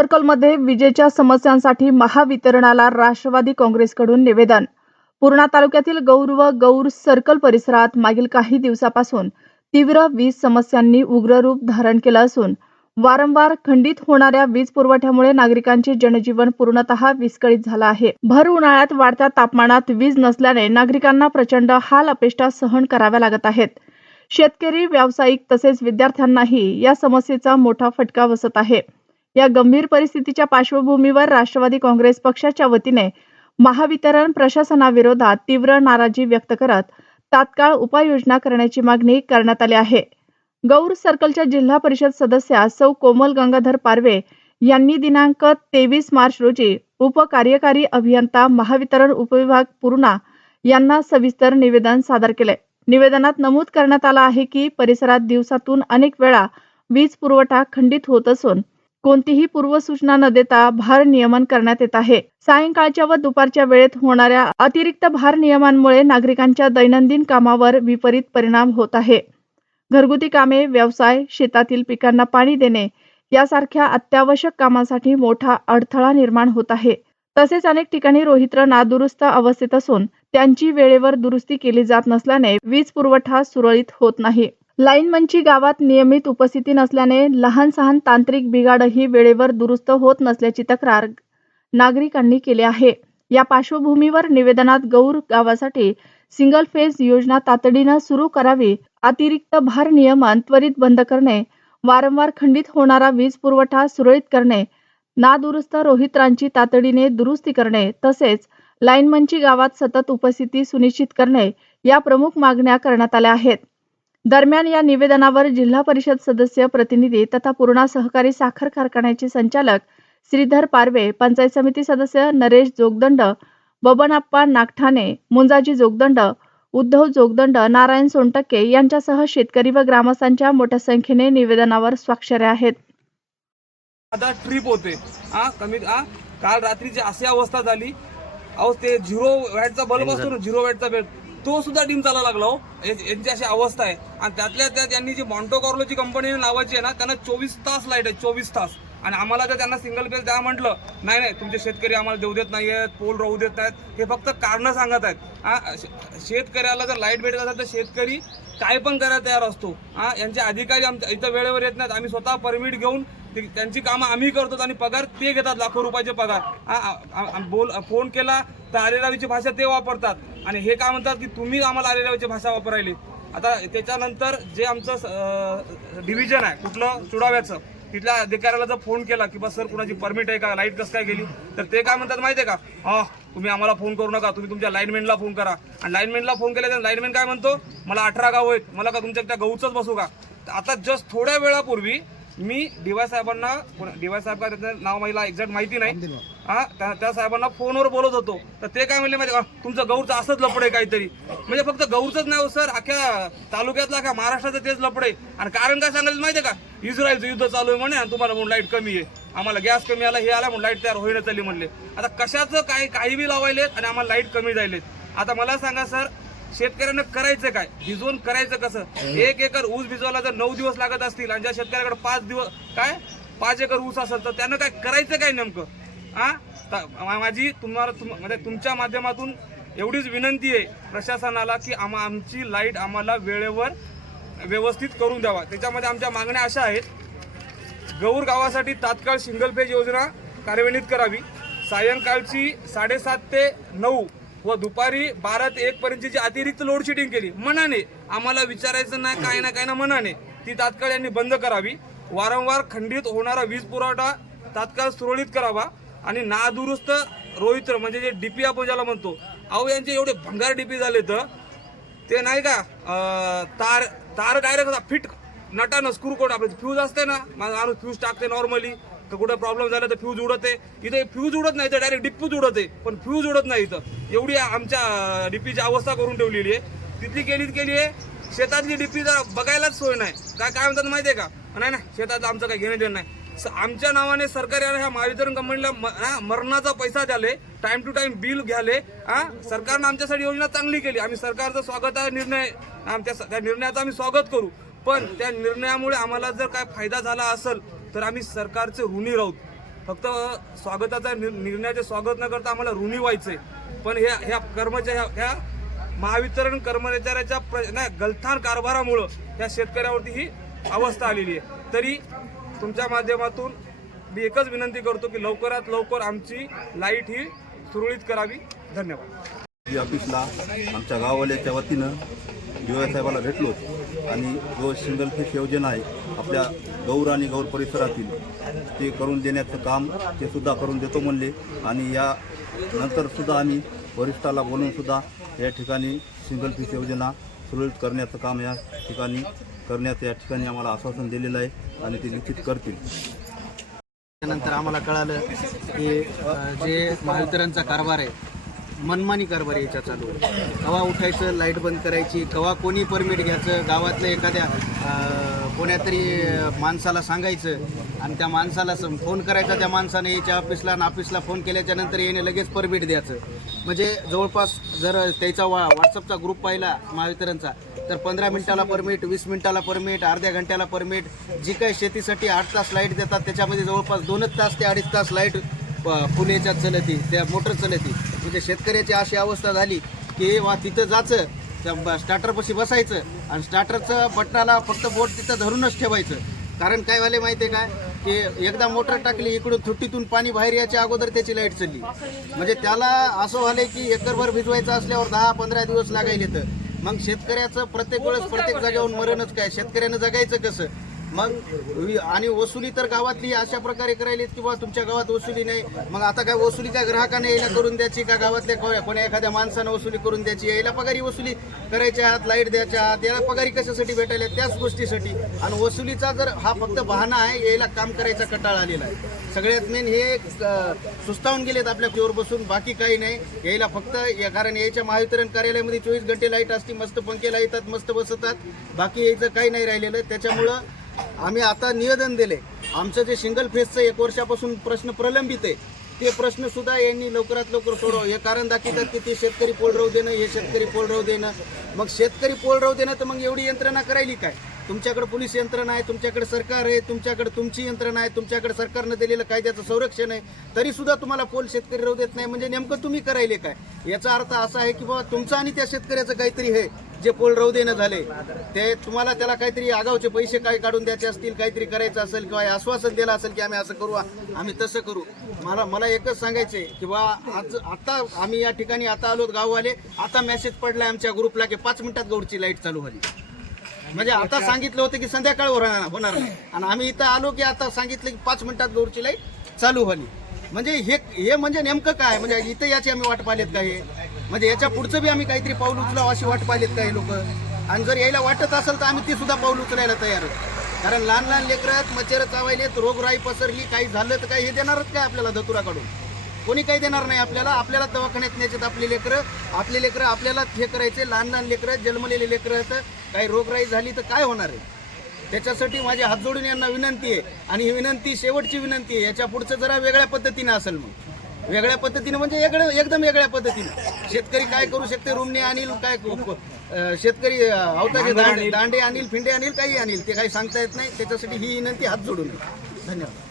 सर्कलमध्ये विजेच्या समस्यांसाठी महावितरणाला राष्ट्रवादी काँग्रेसकडून निवेदन। पूर्णा तालुक्यातील गौर व गौर सर्कल परिसरात मागील काही दिवसापासून तीव्र वीज समस्यांनी उग्र रूप धारण केलं असून वारंवार खंडित होणाऱ्या वीज पुरवठ्यामुळे नागरिकांचे जनजीवन पूर्णतः विस्कळीत झालं आहे। भर उन्हाळ्यात वाढत्या तापमानात वीज नसल्याने नागरिकांना प्रचंड हाल अपेष्टा सहन कराव्या लागत आहेत। शेतकरी, व्यावसायिक तसेच विद्यार्थ्यांनाही या समस्येचा मोठा फटका बसत आहे। या गंभीर परिस्थितीच्या पार्श्वभूमीवर राष्ट्रवादी काँग्रेस पक्षाच्या वतीने महावितरण प्रशासनाविरोधात तीव्र नाराजी व्यक्त करत तात्काळ उपाययोजना करण्याची मागणी करण्यात आली आहे। गौर सर्कलच्या जिल्हा परिषद सदस्या सौ कोमल गंगाधर पारवे यांनी दिनांक 23 मार्च रोजी उपकार्यकारी अभियंता महावितरण उपविभाग पूर्णा यांना सविस्तर निवेदन सादर केले। निवेदनात नमूद करण्यात आलं आहे की परिसरात दिवसातून अनेक वेळा वीज पुरवठा खंडित होत असून कोणतीही पूर्वसूचना न देता भार नियमन करण्यात येत आहे। सायंकाळच्या व दुपारच्या वेळेत होणाऱ्या अतिरिक्त भार नियमांमुळे नागरिकांच्या दैनंदिन कामावर विपरीत परिणाम होत आहे। घरगुती कामे, व्यवसाय, शेतातील पिकांना पाणी देणे यासारख्या अत्यावश्यक कामांसाठी मोठा अडथळा निर्माण होत आहे। तसेच अनेक ठिकाणी रोहित्र नादुरुस्त अवस्थेत असून त्यांची वेळेवर दुरुस्ती केली जात नसल्याने वीज पुरवठा सुरळीत होत नाही। लाईनमनची गावात नियमित उपस्थिती नसल्याने लहान सहान तांत्रिक बिघाडही वेळेवर दुरुस्त होत नसल्याची तक्रार नागरिकांनी केली आहे। या पार्श्वभूमीवर निवेदनात गौर गावासाठी सिंगल फेज योजना तातडीने सुरू करावी, अतिरिक्त भार नियमन त्वरित बंद करणे, वारंवार खंडित होणारा वीज पुरवठा सुरळीत करणे, नादुरुस्त रोहित्रांची तातडीने दुरुस्ती करणे तसेच लाईनमनची गावात सतत उपस्थिती सुनिश्चित करणे या प्रमुख मागण्या करण्यात आल्या आहेत। दरम्यान या निवेदनावर जिल्हा परिषद सदस्य प्रतिनिधी तथा पूर्णा सहकारी साखर कारखान्याचे संचालक श्रीधर पारवे, पंचायत समिती सदस्य नरेश जोगदंड, बबनप्पा नागठाणे, मुंजाजी जोगदंड, उद्धव जोगदंड, नारायण सोनटक्के यांच्यासह शेतकरी व ग्रामस्थांच्या मोठ्या संख्येने निवेदनावर स्वाक्षऱ्या आहेत। आता ट्रिप होते काल रात्रीची अशी अवस्था झाली, अहो ते 0 वॅटचा बल्ब असतो ना, 0 वॅटचा बेल्ब, तो सुद्धा डिम चालायला लागला। हो, यांची अशी अवस्था आहे। आणि त्यातल्या त्यात यांनी जी मॉन्टो कार्लोची कंपनी नावाची आहे ना, त्यांना 24 तास लाईट आहे, 24 तास। आणि आम्हाला जर त्यांना सिंगल फेज द्या म्हटलं, नाही तुमचे शेतकरी आम्हाला देऊ देत नाहीयेत, पोल राहू देत नाहीत, हे फक्त कारण सांगत आहेत। शेतकऱ्याला जर लाईट भेटत असेल तर शेतकरी काय पण करायला तयार असतो। यांचे अधिकारी आमच्या इथं वेळेवर येत नाहीत। आम्ही स्वतः परमिट घेऊन त्यांची कामं आम्ही करतो आणि पगार ते घेतात, लाखो रुपयाचे पगार। फोन केला तर आरेरावीची भाषा ते वापरतात आणि हे काय म्हणतात की तुम्ही आम्हाला आरेरावीची भाषा वापरायली। आता त्याच्यानंतर जे आमचं डिव्हिजन आहे कुठलं चुडाव्याचं, तिथल्या अधिकाऱ्याला जर फोन केला की बस सर कुणाची परमिट आहे का, लाईट कसं काय गेली, तर ते काय म्हणतात माहिती आहे का, तुम्ही आम्हाला फोन करू नका, तुम्ही तुमच्या लाईनमॅनला फोन करा। आणि लाईनमॅनला फोन केला तर लाईनमॅन काय म्हणतो, मला 18 गाव आहेत, मला का तुमच्या त्या गहूचंच बसू का। आता जस्ट थोड्या वेळापूर्वी मी डीवाय साहेबांना, डीवाय साहेब का त्याचं नाव मला एक्झॅक्ट माहिती नाही, त्या साहेबांना फोनवर बोलत होतो, तर ते काय म्हणले माहिती, तुमचं गौरचं असंच लपड आहे काहीतरी। म्हणजे फक्त गौरचंच नाही सर, अख्ख्या तालुक्यातला अख्ख्या महाराष्ट्राचं तेच लपड आहे। आणि कारण काय सांगायचं माहिती आहे का, इस्रायलचं युद्ध चालू आहे म्हणे आणि तुम्हाला म्हणून लाईट कमी आहे, आम्हाला गॅस कमी आला, हे आला म्हणून लाईट तयार होईना चालली म्हणले। आता कशाचं काही बी लावायलेत आणि आम्हाला लाईट कमी जायलेत। आता मला सांगा सर, शेतकऱ्यांना करायचं काय, भिजवून करायचं कसं? 1 एकर ऊस भिजवायला जर 9 दिवस लागत असतील आणि ज्या शेतकऱ्याकडे 5 एकर ऊस असेल तर त्यानं काय करायचं काय नेमकं? माझी म्हणजे तुमच्या माध्यमातून एवढीच विनंती आहे प्रशासनाला की आमची लाईट आम्हाला वेळेवर व्यवस्थित करून द्यावा। त्याच्यामध्ये आमच्या मागण्या अशा आहेत, गौर गावासाठी तात्काळ सिंगल फेज योजना कार्यान्वित करावी, सायंकाळची 7:30 ते 9 व दुपारी 12 ते 1 पर्यंतची अतिरिक्त लोड शेडिंग केली मनाने, आम्हाला विचारायचं नाही काय ना मनाने, ती तात्काळ यांनी बंद करावी। वारंवार खंडित होणारा वीज पुरवठा तात्काळ सुरळीत करावा आणि नादुरुस्त रोहित्र म्हणजे जे डीपी आपण ज्याला म्हणतो, अहो यांचे एवढे भंगार डीपी झाले तर ते नाही का, तार डायरेक्ट फिट नटानं स्क्रू कोड, आपलं फ्यूज असते ना, माणूस फ्यूज टाकते नॉर्मली, तर कुठं प्रॉब्लेम झाला तर फ्यूज उडते, इथे फ्यूज उडत नाही, तर डायरेक्ट डिप्पूच उडते, पण फ्यूज उडत नाही इथं। एवढी आमच्या डीपीची अवस्था करून ठेवलेली आहे। तिथली केली आहे, शेतातली डीपी जर बघायलाच सोय नाही। काय म्हणतात माहिती आहे का, नाही शेतात आमचं काही घेणं देणं नाही। आमच्या नावाने सरकारी ह्या महावितरण कंपनीला मरणाचा पैसा द्याले, टाइम टू टाइम बिल घ्याले। सरकारनं आमच्यासाठी योजना चांगली केली, आम्ही सरकारचं स्वागत आहे, त्या निर्णयाचं आम्ही स्वागत करू, पण त्या निर्णयामुळे आम्हाला जर काय फायदा झाला असेल तर आम्ही सरकारचे ऋणी राहू। फक्त स्वागताचा निर्णयाचे स्वागत न करता आम्हाला ऋणी व्हायचंय, पण ह्या ह्या महावितरण कर्मचाऱ्याच्या गलथान कारभारामुळं ह्या शेतकऱ्यावरती ही अवस्था आलेली आहे. तरी तुमच्या माध्यमातून मी एकच विनंती करतो की लवकरात लवकर आमची लाईट ही सुरळीत करावी. धन्यवाद. ऑफिसला आमच्या गाववाल्याच्या वतीनं DY साहेबाला भेटलो आणि जो सिंगल फेस योजना आहे आपल्या गौर आणि गौर परिसरातील ते करून देण्याचं काम ते सुद्धा करून देतो म्हणले आणि या नंतर सुद्धा आम्ही वरिष्ठाला बोलून सुद्धा या ठिकाणी सिंगल फेस योजना सुरळीत करण्याचं काम या ठिकाणी करण्याचं या ठिकाणी आम्हाला आश्वासन दिलेलं आहे आणि ते निश्चित करतील. त्यानंतर आम्हाला कळालं की जे महावितरणचा कारभार आहे मनमानी कारभार याच्या चालू आहे. कवा उठायचं, लाईट बंद करायची, कवा कोणी परमिट घ्यायचं, गावातल्या एखाद्या कोण्यातरी माणसाला सांगायचं आणि त्या माणसाला फोन करायचा, त्या माणसाने याच्या ऑफिसला फोन केल्याच्या नंतर याने लगेच परमिट द्यायचं. म्हणजे जवळपास जर त्याचा व्हॉट्सअपचा ग्रुप पाहिला महावितरणचा तर 15 मिनिटाला परमिट, 20 मिनिटाला परमिट, अर्ध्या घंट्याला परमिट. जी काही शेतीसाठी 8 तास लाईट देतात त्याच्यामध्ये जवळपास 2 तास ते 2.5 तास लाईट फुल याच्यात चलती, त्या मोटर चलती. म्हणजे शेतकऱ्याची अशी अवस्था झाली की वा तिथं जायचं, त्या स्टार्टरपाशी बसायचं आणि स्टार्टरचं बटनाला फक्त बोट तिथं धरूनच ठेवायचं. कारण काय व्हायला माहिती आहे काय की एकदा मोटर टाकली इकडून थुट्टीतून पाणी बाहेर यायच्या अगोदर त्याची लाईट चालली. म्हणजे त्याला असं व्हायलं की एकरभर भिजवायचं असल्यावर 10-15 दिवस लागायले. तर मग शेतकऱ्याचं प्रत्येक वेळेस प्रत्येक जागेवरून मरणच काय, शेतकऱ्यानं जगायचं कसं मग. आणि वसुली तर गावातली अशा प्रकारे करायली की बा तुमच्या गावात वसुली नाही. मग आता काय वसुली त्या ग्राहकाने यायला करून द्यायची का गावातल्या कोण्या एखाद्या माणसानं वसुली करून द्यायची, यायला पगारी वसुली करायच्या आहात, लाईट द्यायच्या आहात, याला पगारी कशासाठी भेटायला, त्याच गोष्टीसाठी. आणि वसुलीचा जर हा फक्त बहाणा आहे, यायला काम करायचा कंटाळा आलेला आहे. सगळ्यात मेन हे सुस्तावून गेलेत आपल्या फ्लोअर बसून, बाकी काही नाही. यायला फक्त कारण यायच्या महावितरण कार्यालयामध्ये 24 घंटे लाईट असते, मस्त पंखे लावतात, मस्त बसतात, बाकी यायचं काही नाही राहिलेलं. त्याच्यामुळं आम्ही आता निवेदन दिले. आमचं जे सिंगल फेसचं 1 वर्षापासून प्रश्न प्रलंबित आहे ते प्रश्न सुद्धा यांनी लवकरात लवकर सोडवा. हे कारण दाखवतात की ते शेतकरी पोल राहू देणं, हे शेतकरी पोल राहू देणं. मग शेतकरी पोल राहू देणं तर मग एवढी यंत्रणा करायली काय? तुमच्याकडे पोलीस यंत्रणा आहे, तुमच्याकडे सरकार आहे, तुमच्याकडे तुमची यंत्रणा आहे, तुमच्याकडे सरकारनं दिलेलं कायद्याचं संरक्षण आहे, तरी सुद्धा तुम्हाला पोल शेतकरी राहू देत नाही. म्हणजे नेमकं तुम्ही करायले काय? याचा अर्थ असा आहे की बाबा तुमचं आणि त्या शेतकऱ्याचं काहीतरी आहे जे पोल राहू देणं झाले. ते तुम्हाला त्याला काहीतरी आगावचे पैसे काय काढून द्यायचे असतील, काहीतरी करायचं असेल किंवा आश्वासन दिलं असेल की आम्ही असं करू, आम्ही तसं करू. मला एकच सांगायचंय की बा आता आम्ही या ठिकाणी आता आलो गाववाले, आता मेसेज पडलाय आमच्या ग्रुपला की 5 मिनिटात गौरची लाईट चालू झाली. म्हणजे आता सांगितलं होतं की संध्याकाळ होणार नाही आणि आम्ही इथं आलो की आता सांगितलं की 5 मिनिटात गौरची लाईट चालू झाली. म्हणजे हे म्हणजे नेमकं काय? म्हणजे इथं याची आम्ही वाट पाहिलेत का? हे म्हणजे याच्या पुढचं बी आम्ही काहीतरी पाऊल उचलावं अशी वाट पाहिलेत का हे लोक? आणि जर यायला वाटत असेल तर आम्ही ती सुद्धा पाऊल उचलायला तयार आहे. कारण लहान लेकरं आहेत, मच्छर चावायलेत, रोगराई पसरली, काही झालं तर काही हे देणारच काय आपल्याला धतुराकडून? कोणी काही देणार नाही आपल्याला. आपल्याला दवाखान्यात न्यायचे आपले लेकरं आपल्याला हे करायचे. लहान लेकरं, जन्मलेले लेकरं आहेत, काही रोगराई झाली तर काय होणार आहे? त्याच्यासाठी माझे हात जोडून यांना विनंती आहे आणि ही विनंती शेवटची विनंती आहे. याच्या पुढचं जरा वेगळ्या पद्धतीनं असेल, मग वेगळ्या पद्धतीनं म्हणजे एकदम वेगळ्या पद्धतीनं शेतकरी काय करू शकते, रुमणे आणील काय शेतकरी अवताचे दांडे आणील, फिंडे आणील, काही आणील, ते काही सांगता येत नाही. त्याच्यासाठी ही विनंती हात जोडून. धन्यवाद.